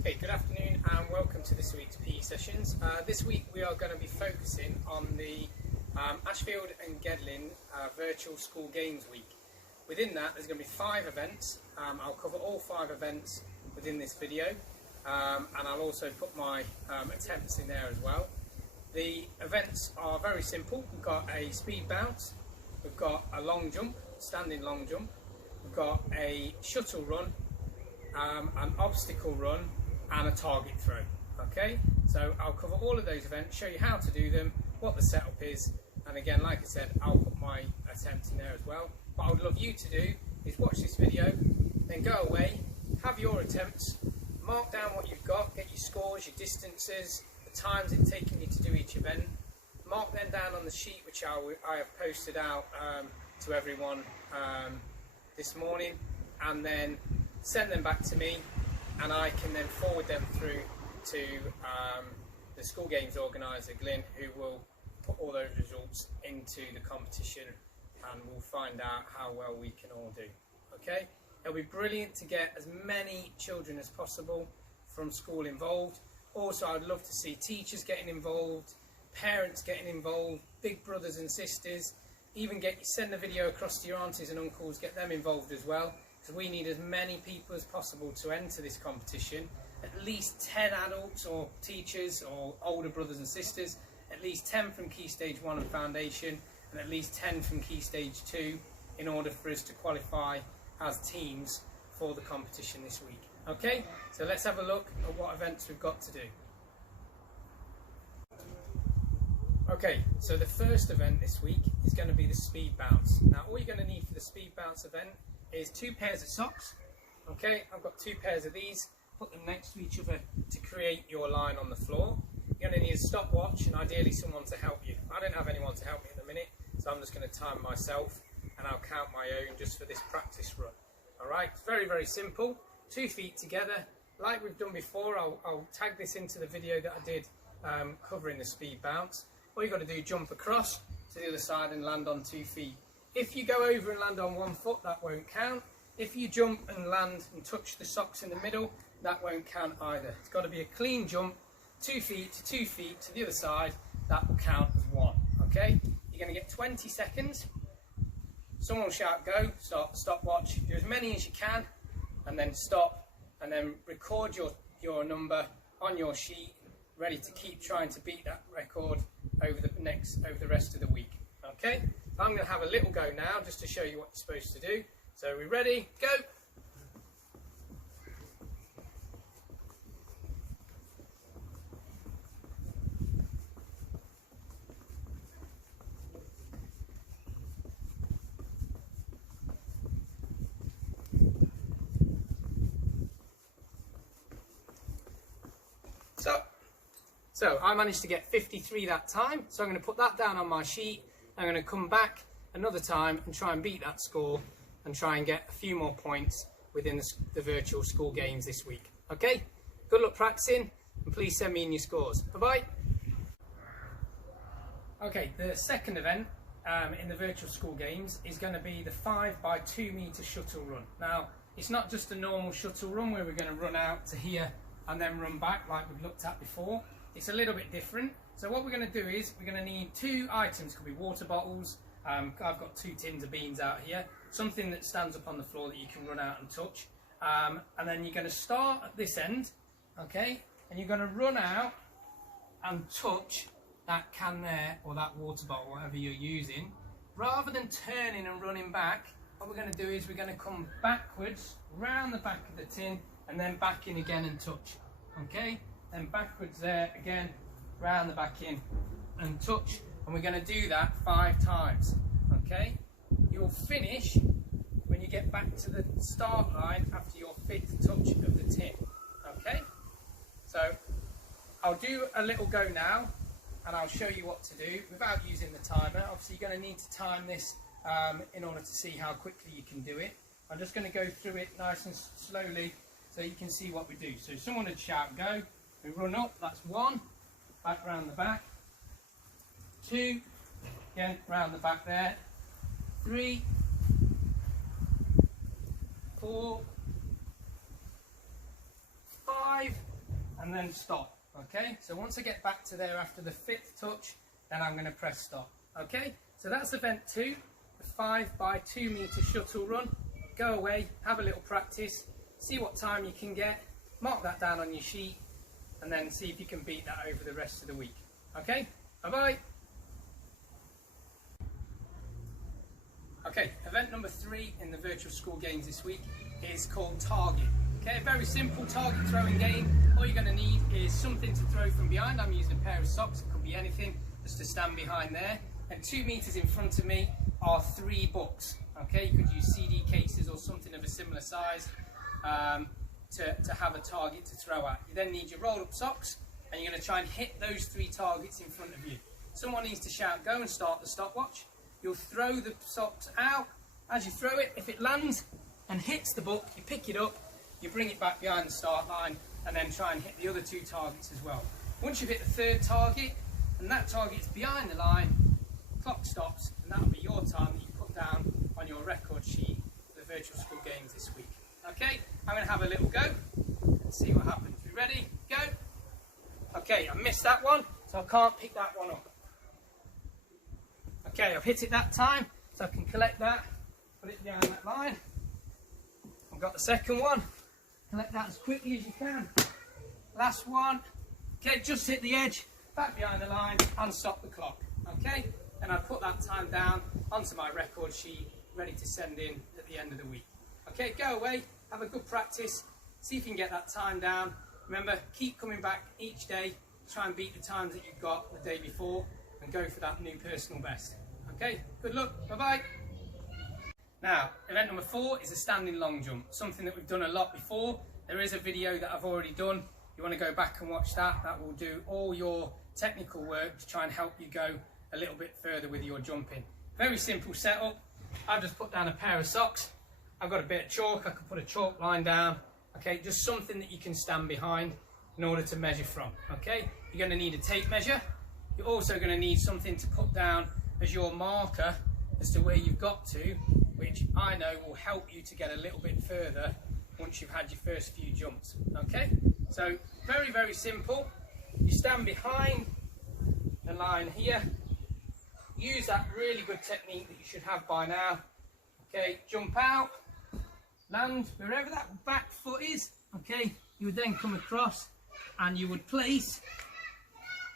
Okay, good afternoon and welcome to this week's PE sessions. This week we are going to be focusing on the Ashfield and Gedling Virtual School Games Week. Within that there's going to be 5 events. I'll cover all 5 events within this video and I'll also put my attempts in there as well. The events are very simple. We've got a speed bounce, we've got a long jump, standing long jump, we've got a shuttle run, an obstacle run and a target throw. Okay, so I'll cover all of those events, show you how to do them, what the setup is, and again, like I said, I'll put my attempt in there as well. What I would love you to do is watch this video, then go away, have your attempts, mark down what you've got, get your scores, your distances, the times it's taken you to do each event, mark them down on the sheet which I have posted out to everyone this morning, and then send them back to me, and I can then forward them through to the school games organiser, Glyn, who will put all those results into the competition and we'll find out how well we can all do. Okay, it'll be brilliant to get as many children as possible from school involved. Also, I'd love to see teachers getting involved, parents getting involved, big brothers and sisters, even send the video across to your aunties and uncles, get them involved as well. So we need as many people as possible to enter this competition, at least 10 adults or teachers or older brothers and sisters, at least 10 from Key Stage 1 and Foundation, and at least 10 from Key Stage 2 in order for us to qualify as teams for the competition this week. Okay, so let's have a look at what events we've got to do. Okay, so the first event this week is going to be the speed bounce. Now all you're going to need for the speed bounce event is 2 pairs of socks. Okay, I've got 2 pairs of these, put them next to each other to create your line on the floor. You're going to need a stopwatch and ideally someone to help you. I don't have anyone to help me at the minute, so I'm just going to time myself and I'll count my own just for this practice run. Alright, it's very, very simple. 2 feet together, like we've done before. I'll tag this into the video that I did covering the speed bounce. All you've got to do is jump across to the other side and land on 2 feet. If you go over and land on 1 foot, that won't count. If you jump and land and touch the socks in the middle, that won't count either. It's got to be a clean jump, 2 feet to 2 feet to the other side, that will count as 1. Okay? You're going to get 20 seconds. Someone will shout go, stopwatch, do as many as you can, and then stop, and then record your number on your sheet, ready to keep trying to beat that record over the rest of the week. Okay? So I'm going to have a little go now just to show you what you're supposed to do. So are we ready? Go! So I managed to get 53 that time, so I'm going to put that down on my sheet. I'm going to come back another time and try and beat that score and try and get a few more points within the virtual school games this week. Okay, good luck practicing and please send me in your scores. Bye-bye. Okay, the second event in the virtual school games is going to be the 5 by 2 metre shuttle run. Now, it's not just a normal shuttle run where we're going to run out to here and then run back like we've looked at before. It's a little bit different. So what we're going to do is we're going to need 2 items. Could be water bottles. I've got 2 tins of beans out here. Something that stands up on the floor that you can run out and touch. And then you're going to start at this end, okay? And you're going to run out and touch that can there, or that water bottle, whatever you're using. Rather than turning and running back, what we're going to do is we're going to come backwards, round the back of the tin, and then back in again and touch, okay? Then backwards there again, round the back in and touch, and we're going to do that 5 times. Okay, you'll finish when you get back to the start line after your 5th touch of the tin. Okay, so I'll do a little go now and I'll show you what to do without using the timer. Obviously you're going to need to time this in order to see how quickly you can do it. I'm just going to go through it nice and slowly so you can see what we do. So someone would shout go. We run up, that's 1, back round the back, 2, again round the back there, 3, 4, 5, and then stop. Okay, so once I get back to there after the 5th touch, then I'm going to press stop. Okay, so that's event 2, the 5 by 2 metre shuttle run. Go away, have a little practice, see what time you can get, mark that down on your sheet, and then see if you can beat that over the rest of the week. Okay, bye-bye. Okay, event number 3 in the virtual school games this week is called Target. Okay, a very simple target throwing game. All you're going to need is something to throw from behind. I'm using a pair of socks, it could be anything, just to stand behind there. And 2 metres in front of me are 3 books. Okay, you could use CD cases or something of a similar size to have a target to throw at. You then need your rolled up socks, and you're going to try and hit those 3 targets in front of you. Someone needs to shout go and start the stopwatch. You'll throw the socks out. As you throw it, if it lands and hits the book, you pick it up, you bring it back behind the start line, and then try and hit the other 2 targets as well. Once you've hit the 3rd target, and that target's behind the line, clock stops, and that'll be your time that you put down on your record sheet for the virtual school games this week. Okay, I'm going to have a little go and see what happens. You ready? Go! Okay, I missed that one, so I can't pick that one up. Okay, I've hit it that time, so I can collect that, put it behind that line. I've got the 2nd one. Collect that as quickly as you can. Last one. Okay, just hit the edge, back behind the line, and stop the clock. Okay, and I put that time down onto my record sheet, ready to send in at the end of the week. Okay, go away, have a good practice, see if you can get that time down. Remember, keep coming back each day, try and beat the times that you've got the day before, and go for that new personal best. Okay, good luck, bye-bye. Now, event number 4 is a standing long jump, something that we've done a lot before. There is a video that I've already done. You want to go back and watch that. That will do all your technical work to try and help you go a little bit further with your jumping. Very simple setup. I've just put down a pair of socks. I've got a bit of chalk. I can put a chalk line down. Okay, just something that you can stand behind in order to measure from. Okay, you're going to need a tape measure. You're also going to need something to put down as your marker as to where you've got to, which I know will help you to get a little bit further once you've had your first few jumps. Okay, so very, very simple. You stand behind the line here. Use that really good technique that you should have by now. Okay, jump out, land wherever that back foot is. Okay, you would then come across and you would place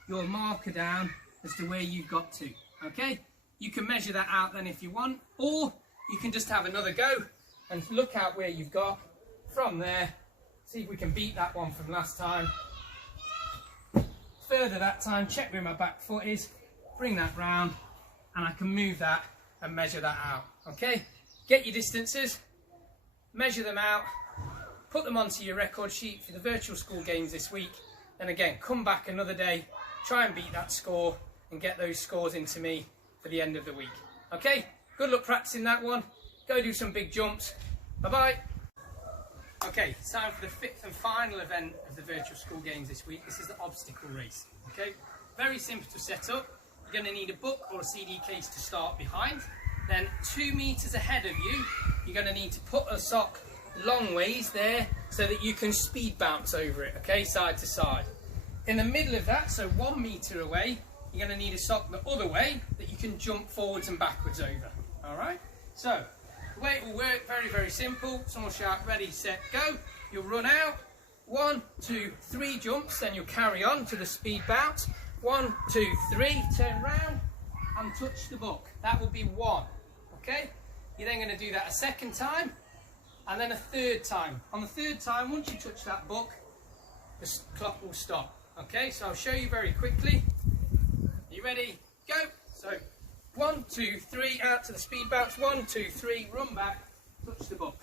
your marker down as to where you've got to. Okay, you can measure that out then if you want, or you can just have another go and look out where you've got from there. See if we can beat that one from last time. Further that time, check where my back foot is, bring that round, and I can move that and measure that out. Okay, get your distances, measure them out, put them onto your record sheet for the virtual school games this week, and again, come back another day, try and beat that score and get those scores into me for the end of the week. Okay, good luck practicing that one. Go do some big jumps. Bye-bye. Okay, it's time for the 5th and final event of the virtual school games this week. This is the obstacle race. Okay, very simple to set up. You're going to need a book or a CD case to start behind. Then 2 meters ahead of you, you're going to need to put a sock long ways there so that you can speed bounce over it, okay, side to side. In the middle of that, so 1 meter away, you're going to need a sock the other way that you can jump forwards and backwards over. All right, so the way it will work, very, very simple. Someone shout, ready, set, go. You'll run out, 1, 2, 3 jumps, then you'll carry on to the speed bounce. 1, 2, 3, turn round and touch the book. That will be 1, okay? You're then going to do that a 2nd time and then a 3rd time. On the 3rd time, once you touch that book, the clock will stop. Okay, so I'll show you very quickly. Are you ready? Go! So 1, 2, 3, out to the speed bounce. 1, 2, 3, run back, touch the book.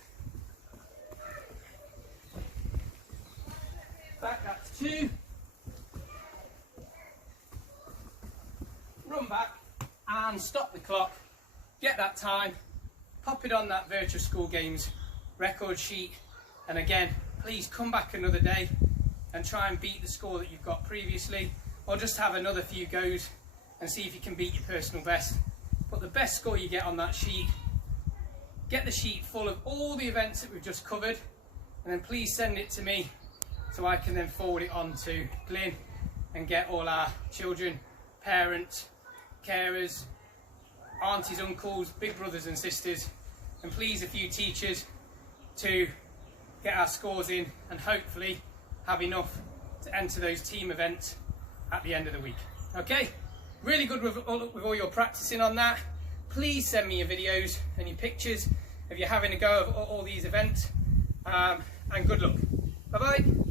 Back, that's 2. Run back and stop the clock. Get that time, pop it on that virtual school games record sheet, and again, please come back another day and try and beat the score that you've got previously, or just have another few goes and see if you can beat your personal best. Put the best score you get on that sheet, get the sheet full of all the events that we've just covered, and then please send it to me so I can then forward it on to Glyn and get all our children, parents, carers, aunties, uncles, big brothers and sisters, and please a few teachers to get our scores in and hopefully have enough to enter those team events at the end of the week. Okay, really good with all your practicing on that. Please send me your videos and your pictures if you're having a go of all these events, and good luck. Bye bye.